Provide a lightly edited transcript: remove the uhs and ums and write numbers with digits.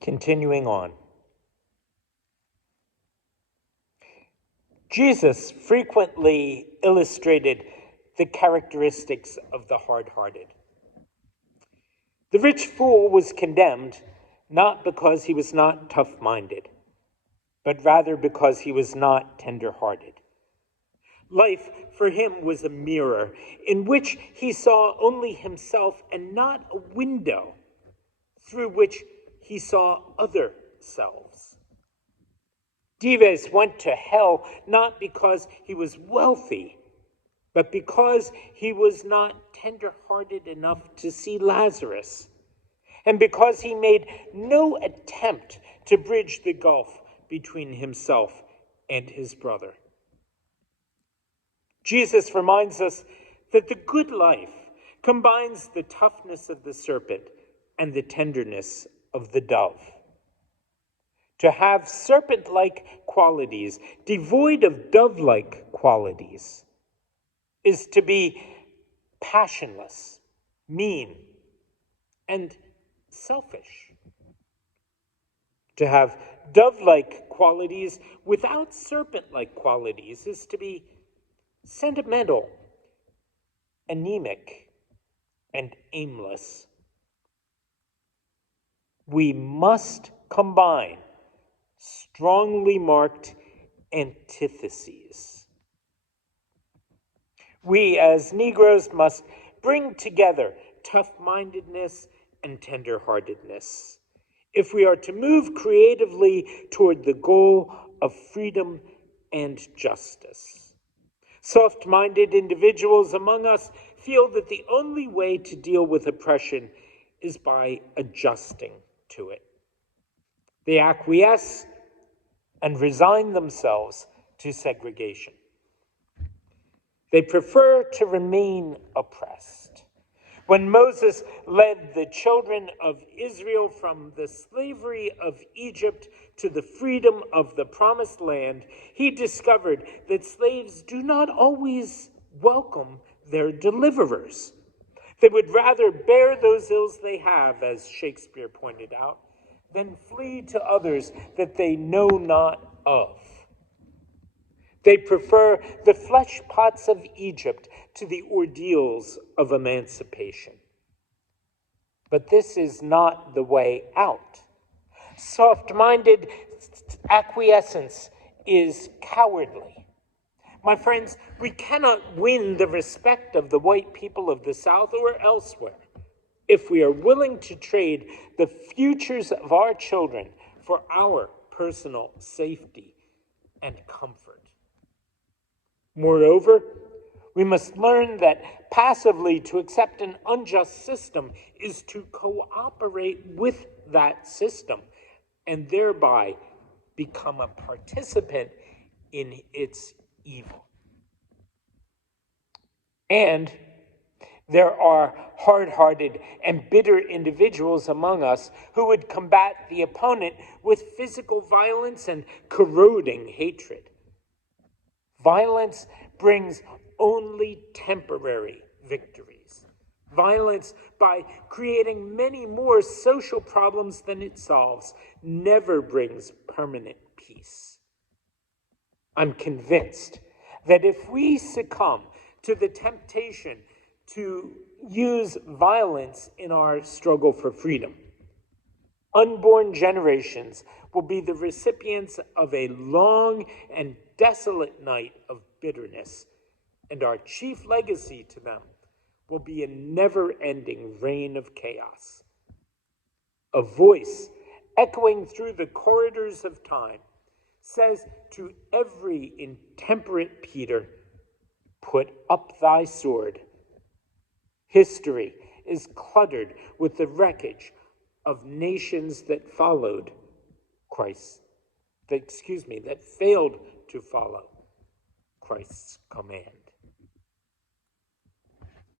Continuing on. Jesus frequently illustrated the characteristics of the hard-hearted. The rich fool was condemned not because he was not tough-minded, but rather because he was not tender-hearted. Life for him was a mirror in which he saw only himself and not a window through which he saw other selves. Dives went to hell not because he was wealthy, but because he was not tender-hearted enough to see Lazarus, and because he made no attempt to bridge the gulf between himself and his brother. Jesus reminds us that the good life combines the toughness of the serpent and the tenderness of the dove. To have serpent-like qualities, devoid of dove-like qualities, is to be passionless, mean, and selfish. To have dove-like qualities without serpent-like qualities is to be sentimental, anemic, and aimless. We must combine strongly marked antitheses. We as Negroes must bring together tough-mindedness and tender-heartedness if we are to move creatively toward the goal of freedom and justice. Soft-minded individuals among us feel that the only way to deal with oppression is by adjusting to it. They acquiesce and resign themselves to segregation. They prefer to remain oppressed. When Moses led the children of Israel from the slavery of Egypt to the freedom of the promised land, he discovered that slaves do not always welcome their deliverers. They would rather bear those ills they have, as Shakespeare pointed out, than flee to others that they know not of. They prefer the flesh pots of Egypt to the ordeals of emancipation. But this is not the way out. Soft-minded acquiescence is cowardly. My friends, we cannot win the respect of the white people of the South or elsewhere if we are willing to trade the futures of our children for our personal safety and comfort. Moreover, we must learn that passively to accept an unjust system is to cooperate with that system and thereby become a participant in its evil. And there are hard-hearted and bitter individuals among us who would combat the opponent with physical violence and corroding hatred. Violence brings only temporary victories. Violence, by creating many more social problems than it solves, never brings permanent peace. I'm convinced that if we succumb to the temptation to use violence in our struggle for freedom, unborn generations will be the recipients of a long and desolate night of bitterness, and our chief legacy to them will be a never-ending reign of chaos. A voice echoing through the corridors of time says to every intemperate Peter, "Put up thy sword." History is cluttered with the wreckage of nations that failed to follow Christ's command.